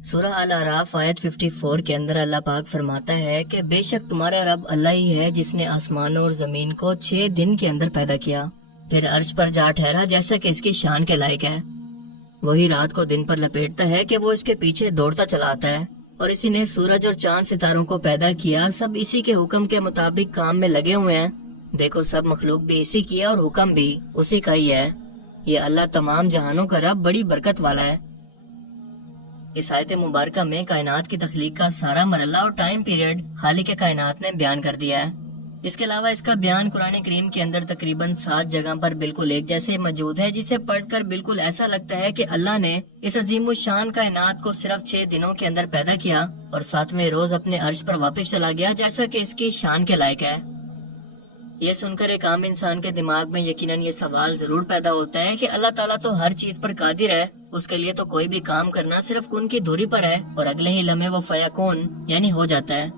سورہ الاعراف آیت 54 کے اندر اللہ پاک فرماتا ہے کہ بے شک تمہارا رب اللہ ہی ہے جس نے آسمانوں اور زمین کو 6 دن کے اندر پیدا کیا، پھر عرش پر جا ٹھہرا جیسا کہ اس کی شان کے لائق ہے۔ وہی رات کو دن پر لپیٹتا ہے کہ وہ اس کے پیچھے دوڑتا چلا آتا ہے، اور اسی نے سورج اور چاند ستاروں کو پیدا کیا، سب اسی کے حکم کے مطابق کام میں لگے ہوئے ہیں۔ دیکھو سب مخلوق بھی اسی کی ہے اور حکم بھی اسی کا ہی ہے۔ یہ اللہ تمام جہانوں کا رب بڑی برکت والا ہے۔ اس آیت مبارکہ میں کائنات کی تخلیق کا سارا مرحلہ اور ٹائم پیریڈ خالق کائنات نے بیان کر دیا ہے۔ اس کے علاوہ اس کا بیان قرآن کریم کے اندر تقریباً 7 جگہ پر بالکل ایک جیسے موجود ہے، جسے پڑھ کر بالکل ایسا لگتا ہے کہ اللہ نے اس عظیم الشان کائنات کو صرف 6 دنوں کے اندر پیدا کیا اور 7ویں روز اپنے عرش پر واپس چلا گیا، جیسا کہ اس کی شان کے لائق ہے۔ یہ سن کر ایک عام انسان کے دماغ میں یقیناً یہ سوال ضرور پیدا ہوتا ہے کہ اللہ تعالیٰ تو ہر چیز پر قادر ہے، اس کے لیے تو کوئی بھی کام کرنا صرف کن کی دھوری پر ہے اور اگلے ہی لمحے وہ فیکون یعنی ہو جاتا ہے۔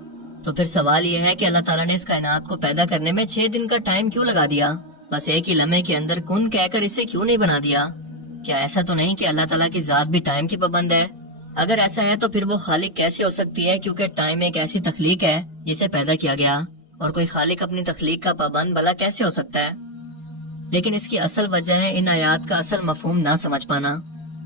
تو پھر سوال یہ ہے کہ اللہ تعالیٰ نے اس کائنات کو پیدا کرنے میں 6 دن کا ٹائم کیوں لگا دیا؟ بس ایک ہی لمحے کے اندر کن کہہ کر اسے کیوں نہیں بنا دیا؟ کیا ایسا تو نہیں کہ اللہ تعالیٰ کی ذات بھی ٹائم کی پابند ہے؟ اگر ایسا ہے تو پھر وہ خالق کیسے ہو سکتی ہے، کیونکہ ٹائم ایک ایسی تخلیق ہے جسے پیدا کیا گیا، اور کوئی خالق اپنی تخلیق کا پابند بھلا کیسے ہو سکتا ہے؟ لیکن اس کی اصل وجہ ہے ان آیات کا اصل مفہوم نہ سمجھ پانا،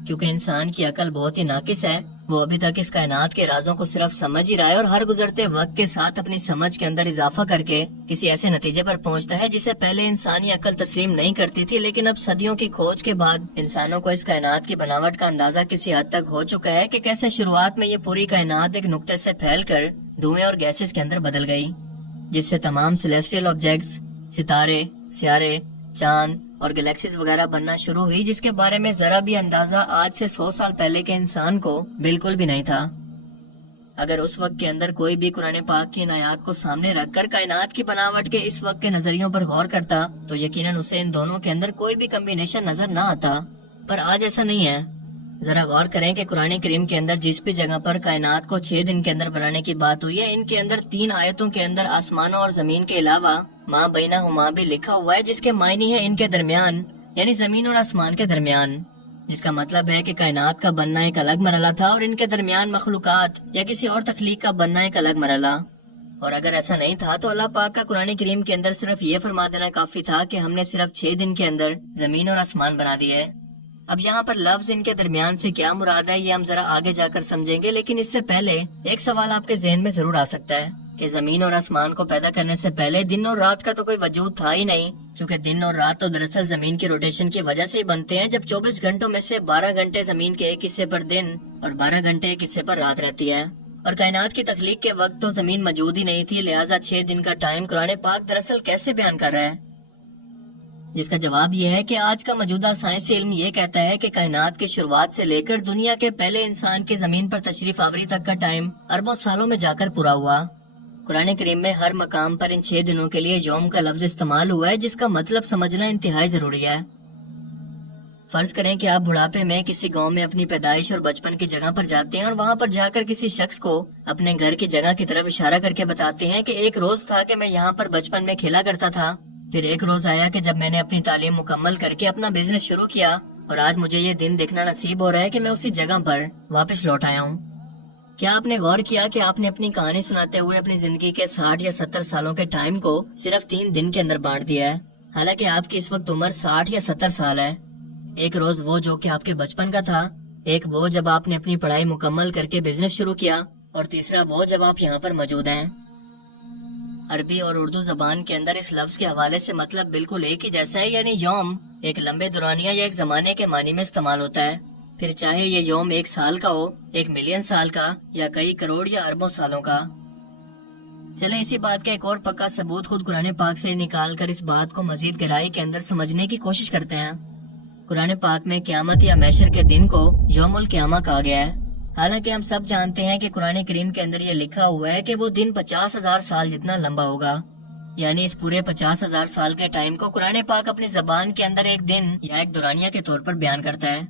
کیونکہ انسان کی عقل بہت ہی ناقص ہے۔ وہ ابھی تک اس کائنات کے رازوں کو صرف سمجھ ہی رہا ہے، اور ہر گزرتے وقت کے ساتھ اپنی سمجھ کے اندر اضافہ کر کے کسی ایسے نتیجے پر پہنچتا ہے جسے پہلے انسانی عقل تسلیم نہیں کرتی تھی، لیکن اب صدیوں کی کھوج کے بعد انسانوں کو اس کائنات کی بناوٹ کا اندازہ کسی حد تک ہو چکا ہے کہ کیسے شروعات میں یہ پوری کائنات ایک نقطے سے پھیل کر دھوئیں اور گیسز کے اندر بدل گئی، جس سے تمام سیلیسٹیل آبجیکٹس، ستارے، سیارے، چاند اور گلیکسیز وغیرہ بننا شروع ہوئی، جس کے بارے میں ذرا بھی اندازہ آج سے 100 سال پہلے کے انسان کو بالکل بھی نہیں تھا۔ اگر اس وقت کے اندر کوئی بھی قرآن پاک کی ان آیات کو سامنے رکھ کر کائنات کی بناوٹ کے اس وقت کے نظریوں پر غور کرتا تو یقیناً اسے ان دونوں کے اندر کوئی بھی کمبینیشن نظر نہ آتا، پر آج ایسا نہیں ہے۔ ذرا غور کریں کہ قرآن کریم کے اندر جس بھی جگہ پر کائنات کو 6 دن کے اندر بنانے کی بات ہوئی ہے، ان کے اندر 3 آیتوں کے اندر آسمانوں اور زمین کے علاوہ ماں بینہما بھی لکھا ہوا ہے، جس کے معنی ہے ان کے درمیان، یعنی زمین اور آسمان کے درمیان، جس کا مطلب ہے کہ کائنات کا بننا ایک الگ مرحلہ تھا اور ان کے درمیان مخلوقات یا کسی اور تخلیق کا بننا ایک الگ مرحلہ۔ اور اگر ایسا نہیں تھا تو اللہ پاک کا قرآن کریم کے اندر صرف یہ فرما دینا کافی تھا کہ ہم نے صرف 6 دن کے اندر زمین اور آسمان بنا دیے۔ اب یہاں پر لفظ ان کے درمیان سے کیا مراد ہے یہ ہم ذرا آگے جا کر سمجھیں گے، لیکن اس سے پہلے ایک سوال آپ کے ذہن میں ضرور آ سکتا ہے کہ زمین اور آسمان کو پیدا کرنے سے پہلے دن اور رات کا تو کوئی وجود تھا ہی نہیں، کیونکہ دن اور رات تو دراصل زمین کی روٹیشن کی وجہ سے ہی بنتے ہیں، جب 24 گھنٹوں میں سے 12 گھنٹے زمین کے ایک حصے پر دن اور 12 گھنٹے ایک حصے پر رات رہتی ہے۔ اور کائنات کی تخلیق کے وقت تو زمین موجود ہی نہیں تھی، لہٰذا 6 دن کا ٹائم قرآن پاک دراصل کیسے بیان کر رہا ہے؟ جس کا جواب یہ ہے کہ آج کا موجودہ سائنسی علم یہ کہتا ہے کہ کائنات کی شروعات سے لے کر دنیا کے پہلے انسان کے زمین پر تشریف آوری تک کا ٹائم اربوں سالوں میں جا کر پورا ہوا۔ قرآن کریم میں ہر مقام پر ان 6 دنوں کے لیے یوم کا لفظ استعمال ہوا ہے، جس کا مطلب سمجھنا انتہائی ضروری ہے۔ فرض کریں کہ آپ بڑھاپے میں کسی گاؤں میں اپنی پیدائش اور بچپن کی جگہ پر جاتے ہیں اور وہاں پر جا کر کسی شخص کو اپنے گھر کی جگہ کی طرف اشارہ کر کے بتاتے ہیں کہ ایک روز تھا کہ میں یہاں پر بچپن میں کھیلا کرتا تھا، پھر ایک روز آیا کہ جب میں نے اپنی تعلیم مکمل کر کے اپنا بزنس شروع کیا، اور آج مجھے یہ دن دیکھنا نصیب ہو رہا ہے کہ میں اسی جگہ پر واپس لوٹ آیا ہوں۔ کیا آپ نے غور کیا کہ آپ نے اپنی کہانی سناتے ہوئے اپنی زندگی کے 60 یا 70 سالوں کے ٹائم کو صرف 3 دن کے اندر بانٹ دیا ہے، حالانکہ آپ کی اس وقت عمر 60 یا 70 سال ہے۔ ایک روز وہ جو کہ آپ کے بچپن کا تھا، ایک وہ جب آپ نے اپنی پڑھائی مکمل کر کے بزنس شروع کیا، اور تیسرا وہ جب آپ یہاں پر موجود ہیں۔ عربی اور اردو زبان کے اندر اس لفظ کے حوالے سے مطلب بالکل ایک ہی جیسا ہے، یعنی یوم ایک لمبے دورانیہ یا ایک زمانے کے معنی میں استعمال ہوتا ہے، پھر چاہے یہ یوم 1 سال کا ہو، 1 ملین سال کا، یا کئی کروڑ یا اربوں سالوں کا۔ چلیں اسی بات کا ایک اور پکا ثبوت خود قرآن پاک سے نکال کر اس بات کو مزید گہرائی کے اندر سمجھنے کی کوشش کرتے ہیں۔ قرآن پاک میں قیامت یا محشر کے دن کو یوم القیامہ کہا گیا ہے، حالانکہ ہم سب جانتے ہیں کہ قرآن کریم کے اندر یہ لکھا ہوا ہے کہ وہ دن 50,000 سال جتنا لمبا ہوگا، یعنی اس پورے 50,000 سال کے ٹائم کو قرآن پاک اپنی زبان کے اندر ایک دن یا ایک دورانیہ کے طور پر بیان کرتا ہے۔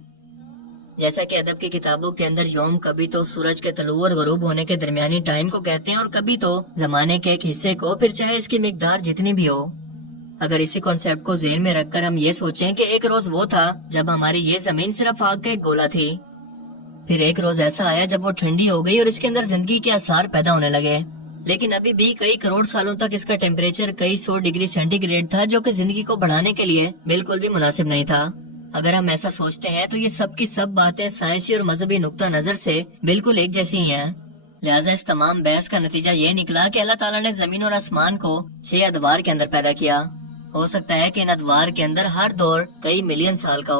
جیسا کہ ادب کی کتابوں کے اندر یوم کبھی تو سورج کے طلوع اور غروب ہونے کے درمیانی ٹائم کو کہتے ہیں، اور کبھی تو زمانے کے ایک حصے کو، پھر چاہے اس کی مقدار جتنی بھی ہو۔ اگر اسی کانسیپٹ کو ذہن میں رکھ کر ہم یہ سوچیں کہ ایک روز وہ تھا جب ہماری یہ زمین صرف آگ کا ایک گولا تھی، پھر ایک روز ایسا آیا جب وہ ٹھنڈی ہو گئی اور اس کے اندر زندگی کے آثار پیدا ہونے لگے، لیکن ابھی بھی کئی کروڑ سالوں تک اس کا ٹیمپریچر کئی 100 ڈگری سینٹی گریڈ تھا، جو کہ زندگی کو بڑھانے کے لیے بالکل بھی مناسب نہیں تھا۔ اگر ہم ایسا سوچتے ہیں تو یہ سب کی سب باتیں سائنسی اور مذہبی نقطہ نظر سے بالکل ایک جیسی ہی ہیں۔ لہٰذا اس تمام بحث کا نتیجہ یہ نکلا کہ اللہ تعالیٰ نے زمین اور آسمان کو 6 ادوار کے اندر پیدا کیا۔ ہو سکتا ہے کہ ان ادوار کے اندر ہر دور کئی ملین سال کا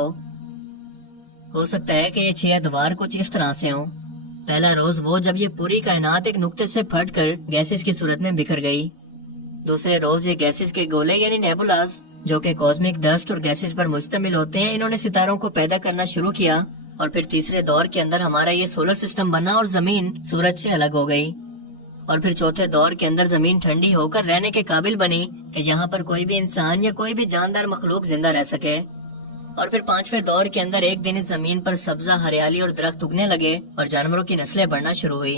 ہو سکتا ہے کہ یہ 6 ادوار کچھ اس طرح سے ہوں۔ پہلا روز وہ جب یہ پوری کائنات ایک نقطے سے پھٹ کر گیسز کی صورت میں بکھر گئی۔ دوسرے روز یہ گیسز کے گولے یعنی نیبولاز، جو کہ کاسمک ڈسٹ اور گیسز پر مشتمل ہوتے ہیں، انہوں نے ستاروں کو پیدا کرنا شروع کیا۔ اور پھر تیسرے دور کے اندر ہمارا یہ سولر سسٹم بنا اور زمین سورج سے الگ ہو گئی۔ اور پھر چوتھے دور کے اندر زمین ٹھنڈی ہو کر رہنے کے قابل بنی کہ یہاں پر کوئی بھی انسان یا کوئی بھی جاندار مخلوق زندہ رہ سکے۔ اور پھر پانچویں دور کے اندر ایک دن اس زمین پر سبزہ ہریالی اور درخت اگنے لگے اور جانوروں کی نسلیں بڑھنا شروع ہوئی۔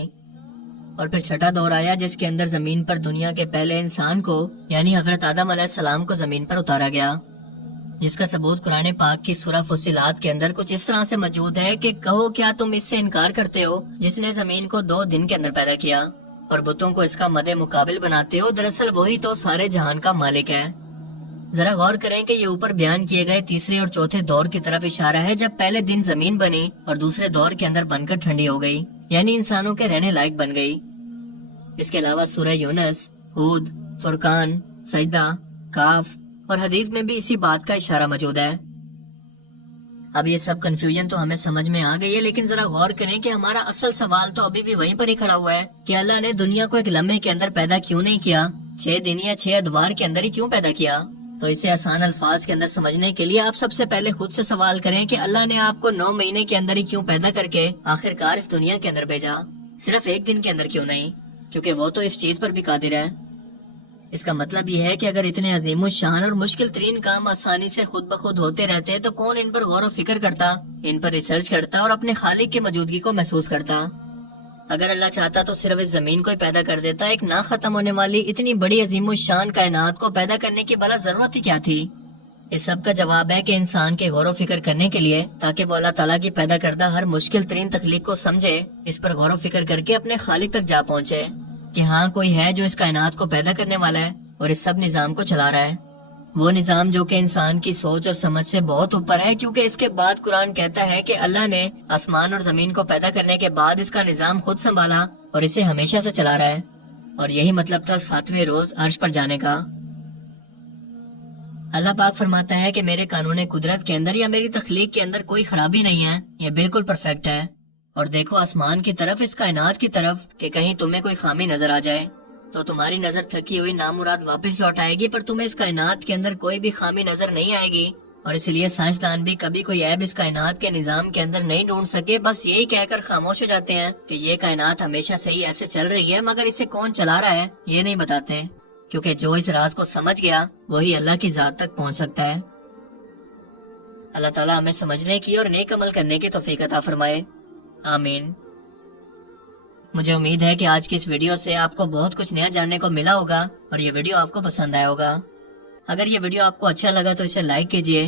اور پھر چھٹا دور آیا جس کے اندر زمین پر دنیا کے پہلے انسان کو یعنی حضرت آدم علیہ السلام کو زمین پر اتارا گیا، جس کا ثبوت قرآن پاک کی سورہ فصلات کے اندر کچھ اس طرح سے موجود ہے کہ کہو کیا تم اس سے انکار کرتے ہو جس نے زمین کو 2 دن کے اندر پیدا کیا اور بتوں کو اس کا مد مقابل بناتے ہو، دراصل وہی تو سارے جہان کا مالک ہے۔ ذرا غور کریں کہ یہ اوپر بیان کیے گئے تیسرے اور چوتھے دور کی طرف اشارہ ہے جب پہلے دن زمین بنی اور دوسرے دور کے اندر بن کر ٹھنڈی ہو گئی، یعنی انسانوں کے رہنے لائق بن گئی۔ اس کے علاوہ سورہ یونس، ہود، فرقان، سجدہ، کاف اور حدید میں بھی اسی بات کا اشارہ موجود ہے۔ اب یہ سب کنفیوژن تو ہمیں سمجھ میں آ گئی ہے، لیکن ذرا غور کریں کہ ہمارا اصل سوال تو ابھی بھی وہیں پر ہی کھڑا ہوا ہے کہ اللہ نے دنیا کو ایک لمحے کے اندر پیدا کیوں نہیں کیا، 6 دن یا 6 ادوار کے اندر ہی کیوں پیدا کیا؟ تو اسے آسان الفاظ کے اندر سمجھنے کے لیے آپ سب سے پہلے خود سے سوال کریں کہ اللہ نے آپ کو 9 مہینے کے اندر ہی کیوں پیدا کر کے آخر کار اس دنیا کے اندر بھیجا، صرف 1 دن کے اندر کیوں نہیں؟ کیونکہ وہ تو اس چیز پر بھی قادر ہے۔ اس کا مطلب یہ ہے کہ اگر اتنے عظیم الشان اور مشکل ترین کام آسانی سے خود بخود ہوتے رہتے تو کون ان پر غور و فکر کرتا، ان پر ریسرچ کرتا اور اپنے خالق کی موجودگی کو محسوس کرتا؟ اگر اللہ چاہتا تو صرف اس زمین کو ہی پیدا کر دیتا، ایک نہ ختم ہونے والی اتنی بڑی عظیم الشان کائنات کو پیدا کرنے کی بلا ضرورت ہی کیا تھی؟ اس سب کا جواب ہے کہ انسان کے غور و فکر کرنے کے لیے، تاکہ وہ اللہ تعالیٰ کی پیدا کردہ ہر مشکل ترین تخلیق کو سمجھے، اس پر غور و فکر کر کے اپنے خالق تک جا پہنچے کہ ہاں کوئی ہے جو اس کائنات کو پیدا کرنے والا ہے اور اس سب نظام کو چلا رہا ہے، وہ نظام جو کہ انسان کی سوچ اور سمجھ سے بہت اوپر ہے، کیونکہ اس کے بعد قرآن کہتا ہے کہ اللہ نے آسمان اور زمین کو پیدا کرنے کے بعد اس کا نظام خود سنبھالا اور اسے ہمیشہ سے چلا رہا ہے، اور یہی مطلب تھا 7ویں روز عرش پر جانے کا۔ اللہ پاک فرماتا ہے کہ میرے قانون قدرت کے اندر یا میری تخلیق کے اندر کوئی خرابی نہیں ہے، یہ بالکل پرفیکٹ ہے، اور دیکھو آسمان کی طرف، اس کائنات کی طرف، کہ کہیں تمہیں کوئی خامی نظر آ جائے تو تمہاری نظر تھکی ہوئی نامراد واپس لوٹ آئے گی، پر تمہیں اس کائنات کے اندر کوئی بھی خامی نظر نہیں آئے گی، اور اس لیے سائنسدان بھی کبھی کوئی عیب اس کائنات کے نظام کے اندر نہیں ڈھونڈ سکے، بس یہی کہہ کر خاموش ہو جاتے ہیں کہ یہ کائنات ہمیشہ سے ہی ایسے چل رہی ہے، مگر اسے کون چلا رہا ہے یہ نہیں بتاتے، کیونکہ جو اس راز کو سمجھ گیا وہی اللہ کی ذات تک پہنچ سکتا ہے۔ اللہ تعالیٰ ہمیں سمجھنے کی اور نیک عمل کرنے کی توفیق عطا فرمائے، آمین۔ مجھے امید ہے کہ آج کی اس ویڈیو سے آپ کو بہت کچھ نیا جاننے کو ملا ہوگا اور یہ ویڈیو آپ کو پسند آیا ہوگا۔ اگر یہ ویڈیو آپ کو اچھا لگا تو اسے لائک کیجئے